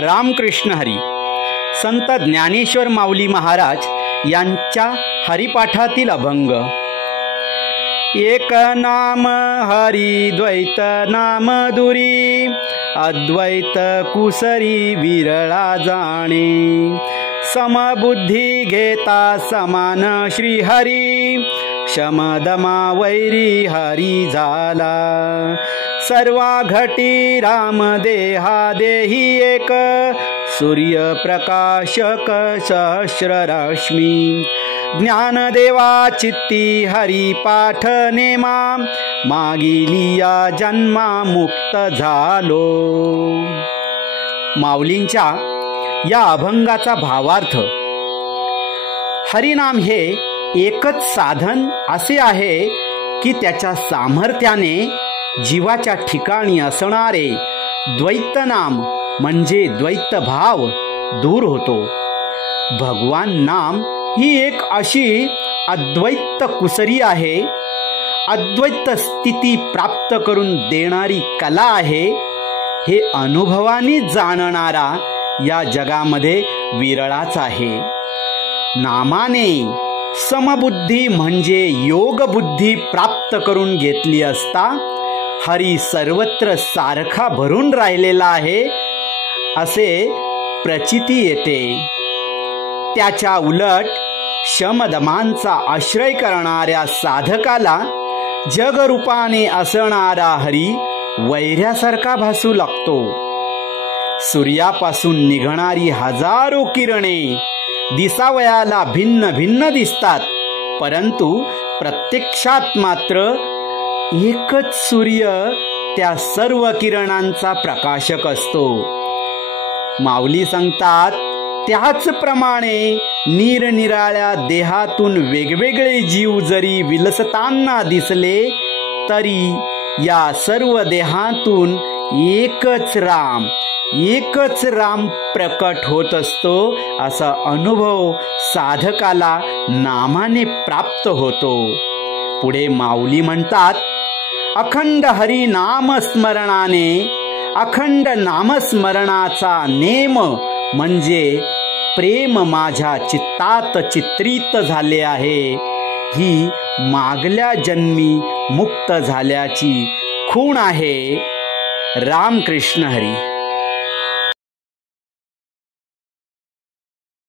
रामकृष्ण हरी. संत ज्ञानेश्वर माऊली महाराज यांच्या हरिपाठातील अभंग. एक नाम हरी द्वैत नाम दुरी, अद्वैत कुसरी विरळा जाणे. समबुद्धी घेता समान श्रीहरी, शमदमा वैरी हरी झाला. सर्वा घटी राम देहा देही एक, सूर्यप्रकाशक सहस्ररश्मी. ज्ञानदेवा चित्ती हरी पाठ नेमा, मागिलिया जन्मा मुक्त झालो. माऊलींच्या या अभंगाचा भावार्थ. हरिनाम हे एकच साधन असे आहे की त्याच्या सामर्थ्याने जीवाच्या ठिकाणी असणारे द्वैतनाम म्हणजे द्वैत भाव दूर होतो. भगवान नाम ही एक अशी अद्वैत कुसरी आहे, अद्वैत स्थिती प्राप्त करून देणारी कला आहे. हे अनुभवाने जाणणारा या जगामध्ये विरळाच आहे. नामाने समबुद्धी म्हणजे योग बुद्धी प्राप्त करून घेतली असता हरी सर्वत्र सारखा भरून राहिलेला आहे असे प्रचिती येते. त्याच्या उलट शमदमांचा आश्रय करणाऱ्या साधकाला जगरूपाने असणारा हरी वैऱ्यासारखा भासू लागतो. सूर्यापासून निघणारी हजारो किरणे दिसावयाला भिन्न भिन्न दिसतात, परंतु प्रत्यक्षात मात्र एकच सूर्य त्या सर्व किरणांचा प्रकाशक असतो. माऊली सांगतात, त्याचप्रमाणे निरनिराळ्या देहातून वेगवेगळे जीव जरी विलसताना दिसले तरी या सर्व देहातून एकच राम प्रकट होत असतो असा अनुभव साधकाला नामाने प्राप्त होतो. पुढे माऊली म्हणतात, अखंड हरी नामस्मरणाने, अखंड नामस्मरणाचा नेम म्हणजे प्रेम माझ्या चित्तात चित्रित झाले आहे. ही मागल्या जन्मी मुक्त झाल्याची खूण आहे. रामकृष्ण हरी.